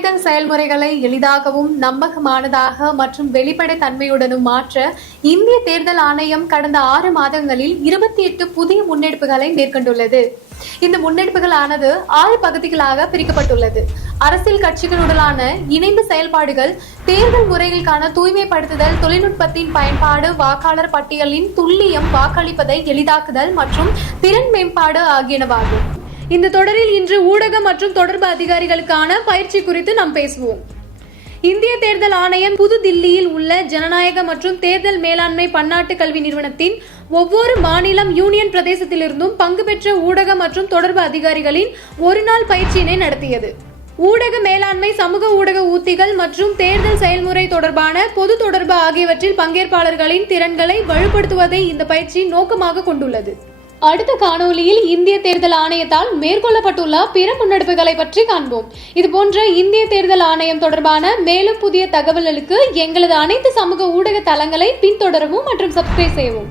தேர்தல் செயல்முறைகளை எளிதாகவும் நம்பகமானதாக மற்றும் வெளிப்படைத்தன்மையுடனும் மாற்ற இந்திய தேர்தல் ஆணையம் கடந்த 6 மாதங்களில் 28 புதிய முன்னெடுப்புகளை மேற்கொண்டுள்ளது. இந்த முன்னெடுப்புகளானது 6 பகுதிகளாக பிரிக்கப்பட்டுள்ளது. அரசியல் கட்சிகளுடனான இணைந்த செயல்பாடுகள், தேர்தல் முறைகளுக்கான தூய்மைப்படுத்துதல், தொழில்நுட்பத்தின் பயன்பாடு, வாக்காளர் பட்டியலின் துல்லியம், வாக்களிப்பதை எளிதாக்குதல் மற்றும் திறன் மேம்பாடு ஆகியனவாகும். இந்த தொடரில் இன்று ஊடக மற்றும் தொடர்பு அதிகாரிகளுக்கான பயிற்சி குறித்து நாம் பேசுவோம். இந்திய தேர்தல் ஆணையம் புதுதில்லியில் உள்ள ஜனநாயக மற்றும் தேர்தல் மேலாண்மை பன்னாட்டு கல்வி நிறுவனத்தின் ஒவ்வொரு மாநிலம், யூனியன் பிரதேசத்திலிருந்தும் பங்கு பெற்ற ஊடக மற்றும் தொடர்பு அதிகாரிகளின் ஒரு நாள் பயிற்சியினை நடத்தியது. ஊடக மேலாண்மை, சமூக ஊடக உத்திகள் மற்றும் தேர்தல் செயல்முறை தொடர்பான பொது தொடர்பு ஆகியவற்றில் பங்கேற்பாளர்களின் திறன்களை வலுப்படுத்துவதை இந்த பயிற்சி நோக்கமாக கொண்டுள்ளது. அடுத்த காணொலியில் இந்திய தேர்தல் ஆணையத்தால் மேற்கொள்ளப்பட்டுள்ள பிற முன்னெடுப்புகளை பற்றி காண்போம். இதுபோன்ற இந்திய தேர்தல் ஆணையம் தொடர்பான மேலும் புதிய தகவல்களுக்கு எங்களது அனைத்து சமூக ஊடக தளங்களை பின்தொடரவும் மற்றும் சப்ஸ்கிரைப் செய்யவும்.